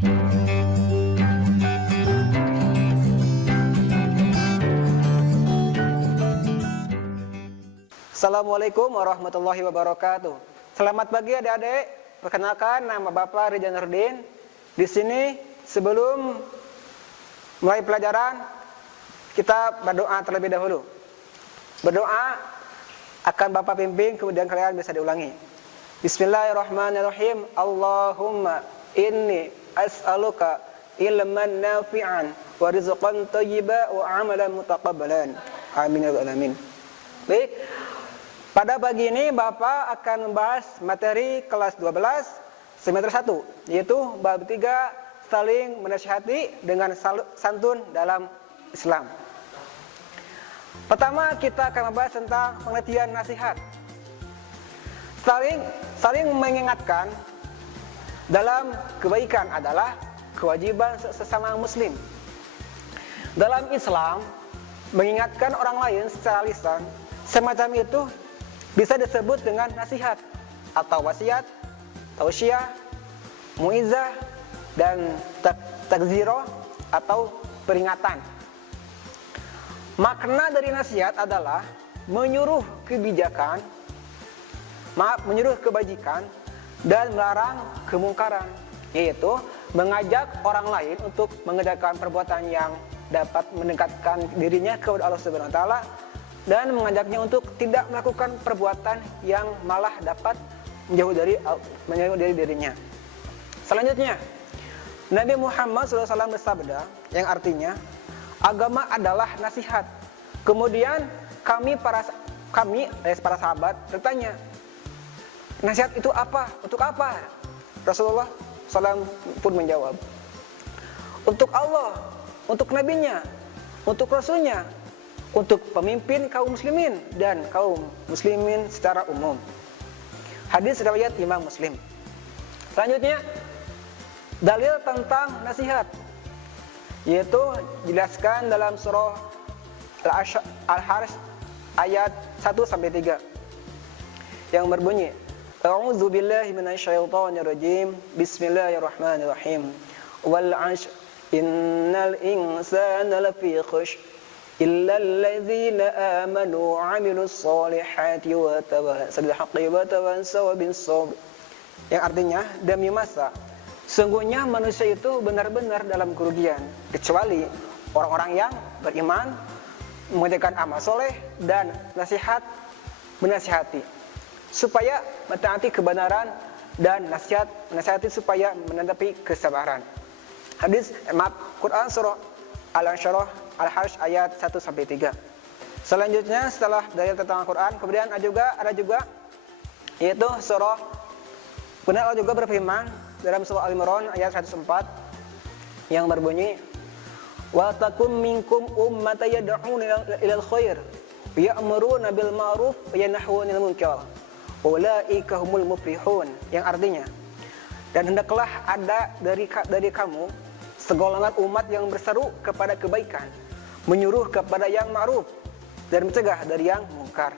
Assalamualaikum warahmatullahi wabarakatuh. Selamat pagi adik-adik. Perkenalkan, nama Bapak Ridwan Nurdin. Di sini sebelum mulai pelajaran, kita berdoa terlebih dahulu. Berdoa akan Bapak pimpin, kemudian kalian bisa diulangi. Bismillahirrahmanirrahim. Allahumma inni as'aluka ilman nafi'an wa rizqan thayyiban wa amalan mutaqabbalan. Amin ya rabbal alamin. Baik. Pada pagi ini Bapak akan membahas materi kelas 12 semester 1, yaitu bab 3 saling menasihati dengan santun dalam Islam. Pertama kita akan membahas tentang pengertian nasihat. Saling mengingatkan dalam kebaikan adalah kewajiban sesama muslim. Dalam Islam, mengingatkan orang lain secara lisan semacam itu bisa disebut dengan nasihat atau wasiat, tausiah, muizah, dan takziro atau peringatan. Makna dari nasihat adalah menyuruh kebijakan, menyuruh kebajikan dan melarang kemungkaran, yaitu mengajak orang lain untuk mengerjakan perbuatan yang dapat mendekatkan dirinya kepada Allah Subhanahu wa taala dan mengajaknya untuk tidak melakukan perbuatan yang malah dapat menjauh dari dirinya. Selanjutnya, Nabi Muhammad SAW bersabda yang artinya agama adalah nasihat. Kemudian kami para sahabat bertanya, nasihat itu apa? Untuk apa? Rasulullah SAW pun menjawab, untuk Allah, untuk nabinya, untuk rasulnya, untuk pemimpin kaum muslimin dan kaum muslimin secara umum. Hadis riwayat Imam Muslim. Selanjutnya, dalil tentang nasihat, yaitu dijelaskan dalam surah Al-Harsh ayat 1-3 yang berbunyi, A'udzu billahi minasyaitonir rajim. Bismillahirrahmanirrahim. Wal 'ashr innal insana lafi khushr illa alladzina amanu wa 'amilus solihati wa tawassaw bil haqqi wa tawassaw bis sabr. Yang artinya, demi masa sungguhnya manusia itu benar-benar dalam kerugian kecuali orang-orang yang beriman, mengerjakan amal soleh dan menasihati supaya mentaati kebenaran dan nasihati supaya menetapi kesabaran. Quran surah Al-Harsh ayat 1-3. Selanjutnya setelah dalil tentang Al-Quran, kemudian ada juga yaitu surah, kemudian Allah juga berfirman dalam surah Al-Imran ayat 104 yang berbunyi, wa takum minkum ummatan yad'una ilal khair ya'muruna bil ma'ruf wa yanhauna 'anil munkar ulaika humul muflihun. Yang artinya, dan hendaklah ada dari kamu segolongan umat yang berseru kepada kebaikan, menyuruh kepada yang ma'ruf dan mencegah dari yang mungkar,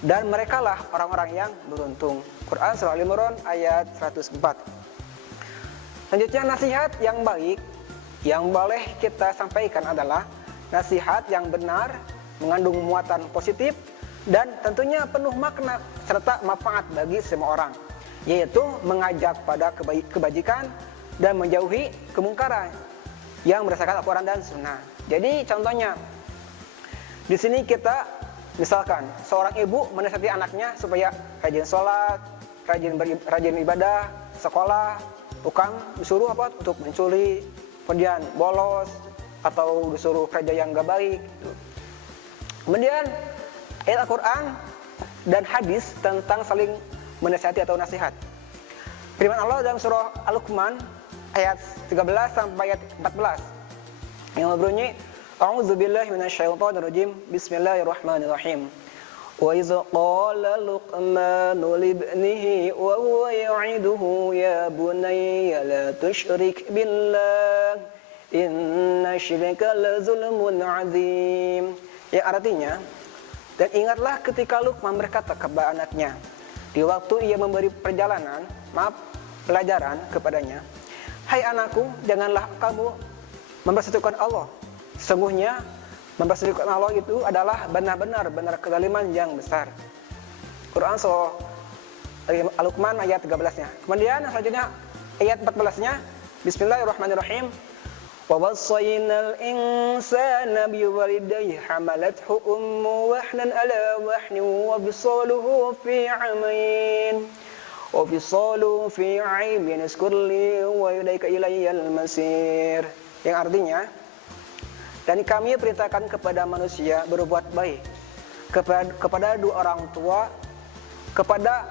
dan merekalah orang-orang yang beruntung. Quran surah Al-Imran ayat 104. Selanjutnya, nasihat yang baik yang boleh kita sampaikan adalah nasihat yang benar, mengandung muatan positif dan tentunya penuh makna serta manfaat bagi semua orang, yaitu mengajak pada kebajikan dan menjauhi kemungkaran yang berdasarkan Al-Quran dan Sunnah. Jadi contohnya, di sini kita misalkan seorang ibu menasihati anaknya supaya rajin sholat, rajin ibadah, sekolah, bukan disuruh untuk mencuri, kemudian bolos, atau disuruh kerja yang gak baik. Kemudian ayat Al-Quran dan hadis tentang saling menasihati atau nasihat. Firman Allah dalam surah Al-Luqman ayat 13 sampai ayat 14 yang berbunyi, A'udzu billahi minasyaitonir rajim. Bismillahirrahmanirrahim. Wa idz qala Luqmanu li ibnihi wa huwa ya'iduhu ya bunayya la tusyrik billah inna syirka la zulmun 'adzim. Yang artinya, dan ingatlah ketika Luqman berkata kepada anaknya di waktu ia memberi pelajaran kepadanya, hai anakku, janganlah kamu mempersekutukan Allah. Sesungguhnya mempersekutukan Allah itu adalah benar-benar kezaliman yang besar. Quran surah Al-Luqman ayat 13-nya. Kemudian selanjutnya ayat 14-nya, Bismillahirrahmanirrahim. Wa wasaynal insana biwalidayhi hamalathu ummuhu wahnan ala wahnin wa bisaluhu fi 'amayn. Wa bisaluhu fi 'aymin iskurli wa ilayka ilayyal masir. Yang artinya, dan kami perintahkan kepada manusia berbuat baik kepada dua orang tua, kepada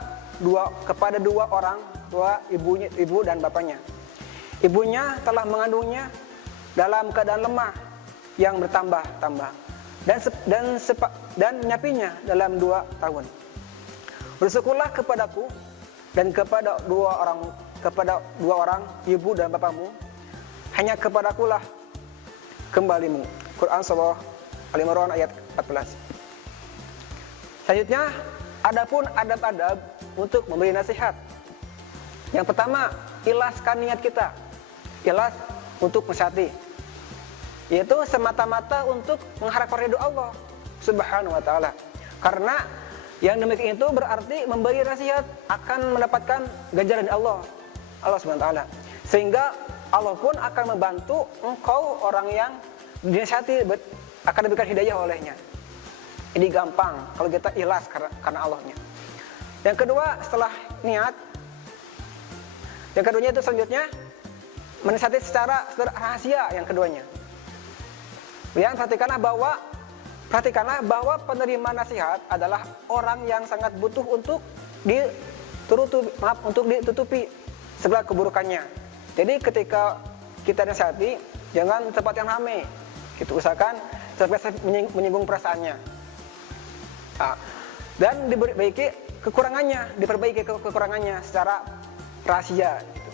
dua orang tua, ibu dan bapaknya. Ibunya telah mengandungnya dalam keadaan lemah yang bertambah-tambah dan menyapinya dalam 2 tahun. Bersyukurlah kepadaku dan kepada dua orang ibu dan bapakmu, hanya kepadakulah kembalimu. Quran surah Al-Imran ayat 14. Selanjutnya, adapun adab-adab untuk memberi nasihat. Yang pertama, ikhlaskan niat kita. Ikhlas untuk nasihati, yaitu semata-mata untuk mengharapkan ridho Allah Subhanahu wa taala. Karena yang demikian itu berarti memberi nasihat akan mendapatkan ganjaran dari Allah Subhanahu wa taala. Sehingga Allah pun akan membantu engkau orang yang dinasihati, akan diberikan hidayah olehnya. Ini gampang kalau kita ikhlas karena Allahnya. Yang kedua, setelah niat, yang keduanya itu selanjutnya menasihati secara rahasia. Yang keduanya, yang perhatikanlah bahwa penerima nasihat adalah orang yang sangat butuh untuk ditutupi segala keburukannya. Jadi ketika kita nasihati, jangan tempat yang ramai. Kita usahakan sampai menyinggung perasaannya. Dan diperbaiki kekurangannya secara rahasia. Gitu.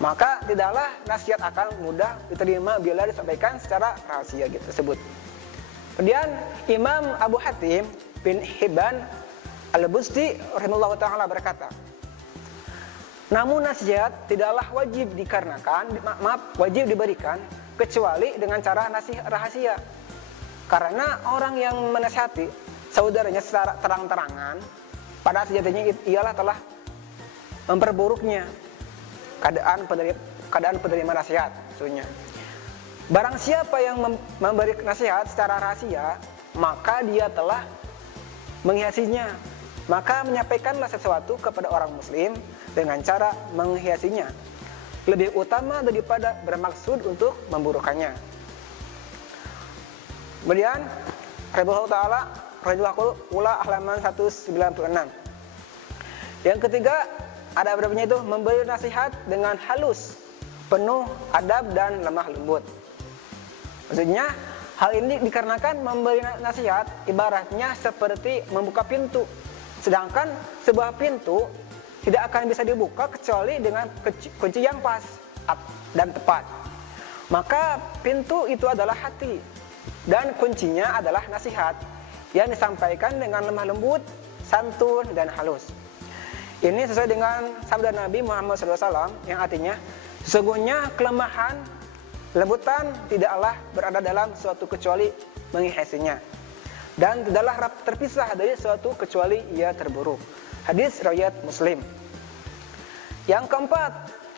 Maka tidaklah nasihat akan mudah diterima bila disampaikan secara rahasia gitu tersebut. Kemudian Imam Abu Hatim bin Hibban Al-Busti rahimahullah ta'ala berkata, namun nasihat tidaklah wajib wajib diberikan kecuali dengan cara nasihat rahasia. Karena orang yang menasihati saudaranya secara terang-terangan, pada sejatinya ialah telah memperburuknya keadaan penerima nasihat. Maksudnya, barang siapa yang memberi nasihat secara rahasia, maka dia telah menghiasinya. Maka menyampaikanlah sesuatu kepada orang muslim dengan cara menghiasinya, lebih utama daripada bermaksud untuk memburukannya. Kemudian Rahimahullah Ta'ala Rahimahullah halaman 196. Yang ketiga, adab-adabnya itu memberi nasihat dengan halus, penuh adab dan lemah lembut. Maksudnya, hal ini dikarenakan memberi nasihat ibaratnya seperti membuka pintu. Sedangkan sebuah pintu tidak akan bisa dibuka kecuali dengan kunci yang pas dan tepat. Maka pintu itu adalah hati dan kuncinya adalah nasihat yang disampaikan dengan lemah lembut, santun dan halus. Ini sesuai dengan sabda Nabi Muhammad SAW yang artinya, sesungguhnya kelemahan, lembutan tidaklah berada dalam suatu kecuali menghiasinya, dan tidaklah terpisah dari suatu kecuali ia terburuk. Hadis riwayat Muslim. Yang keempat,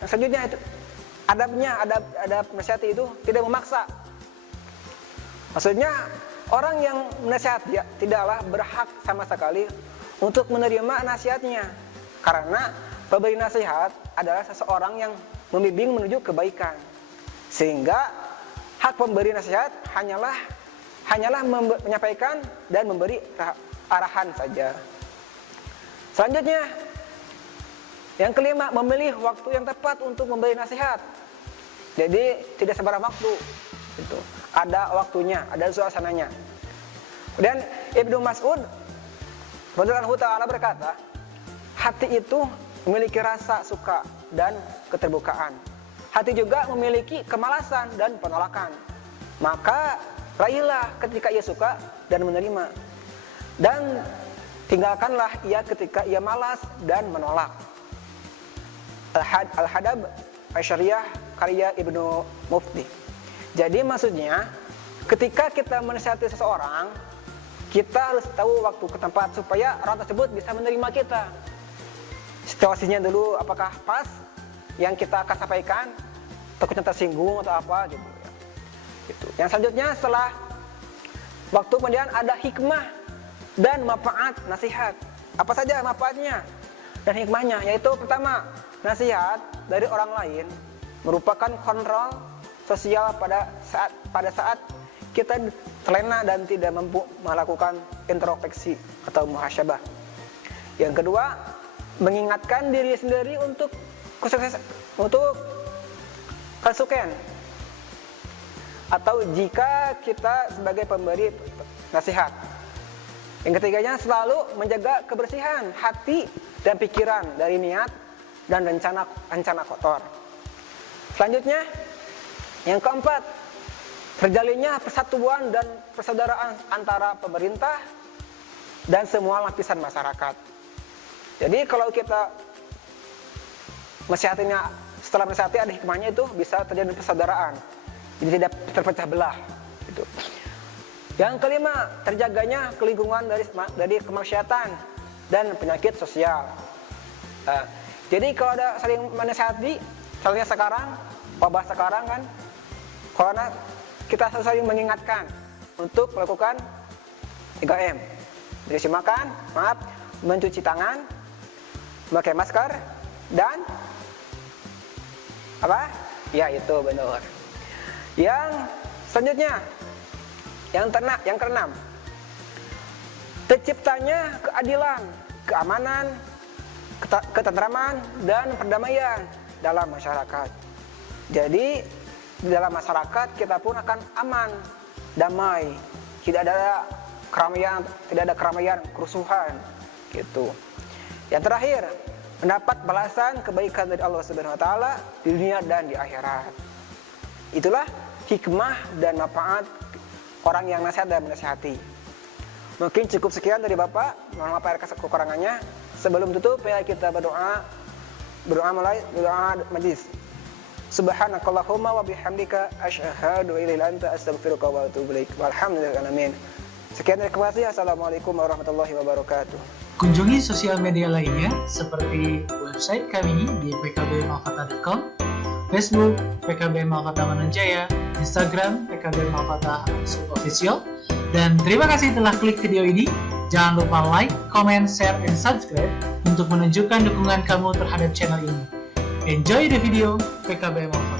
yang selanjutnya itu adab nasihati itu tidak memaksa. Maksudnya orang yang menasihat tidaklah berhak sama sekali untuk menerima nasihatnya, karena pemberi nasihat adalah seseorang yang membimbing menuju kebaikan. Sehingga hak pemberi nasihat hanyalah menyampaikan dan memberi arahan saja. Selanjutnya, yang kelima, memilih waktu yang tepat untuk memberi nasihat. Jadi tidak sembarang waktu. Itu ada waktunya, ada suasananya. Kemudian Ibnu Mas'ud radhiyallahu ta'ala berkata, hati itu memiliki rasa suka dan keterbukaan. Hati juga memiliki kemalasan dan penolakan. Maka raihlah ketika ia suka dan menerima, dan tinggalkanlah ia ketika ia malas dan menolak. Al-Hadab Asyariyah karya Ibnu Mufti. Jadi maksudnya ketika kita menasihati seseorang, kita harus tahu waktu ke tempat supaya orang tersebut bisa menerima kita. Situasinya dulu apakah pas yang kita akan sampaikan, takutnya tersinggung atau apa gitu. Yang selanjutnya setelah waktu kemudian ada hikmah dan manfaat nasihat. Apa saja manfaatnya dan hikmahnya? Yaitu pertama, nasihat dari orang lain merupakan kontrol sosial pada saat kita terlena dan tidak mampu melakukan introspeksi atau muhasabah. Yang kedua, mengingatkan diri sendiri untuk kesukaan. Atau jika kita sebagai pemberi nasihat. Yang ketiganya, selalu menjaga kebersihan hati dan pikiran dari niat dan rencana kotor. Selanjutnya, yang keempat, terjalinnya persatuan dan persaudaraan antara pemerintah dan semua lapisan masyarakat. Jadi kalau kita nasihatinya, setelah menasihati ada hikmahnya, itu bisa terjadi persaudaraan. Jadi tidak terpecah belah gitu. Yang kelima, terjaganya kelingkungan dari kemaksiatan dan penyakit sosial. Jadi kalau ada saling menasihati, misalnya sekarang wabah sekarang kan corona, kita saling mengingatkan untuk melakukan 3M. Berisi makan, mencuci tangan, memakai masker, dan apa? Ya itu benar. Yang selanjutnya, yang keenam, terciptanya keadilan, keamanan, ketentraman, dan perdamaian dalam masyarakat. Jadi di dalam masyarakat kita pun akan aman, damai, tidak ada keramaian, kerusuhan, gitu. Yang terakhir, mendapat balasan kebaikan dari Allah Subhanahu wa taala di dunia dan di akhirat. Itulah hikmah dan manfaat orang yang nasihat dan menasihati. Mungkin cukup sekian dari Bapak. Mohon maaf atas kekurangannya. Sebelum tutup, ya kita berdoa majlis. Subhanakallahumma wa bihamdika asyhadu an la ilaha illa anta astaghfiruka wa atubu ilaik. Walhamdulillahil alamin. Sekian, terima kasih. Assalamualaikum warahmatullahi wabarakatuh. Kunjungi sosial media lainnya seperti website kami di pkbmalkata.com, Facebook PKB Malkata Mananjaya, Instagram PKB Malkata _official. Dan terima kasih telah klik video ini. Jangan lupa like, comment, share, and subscribe untuk menunjukkan dukungan kamu terhadap channel ini. Enjoy the video PKB Malkata.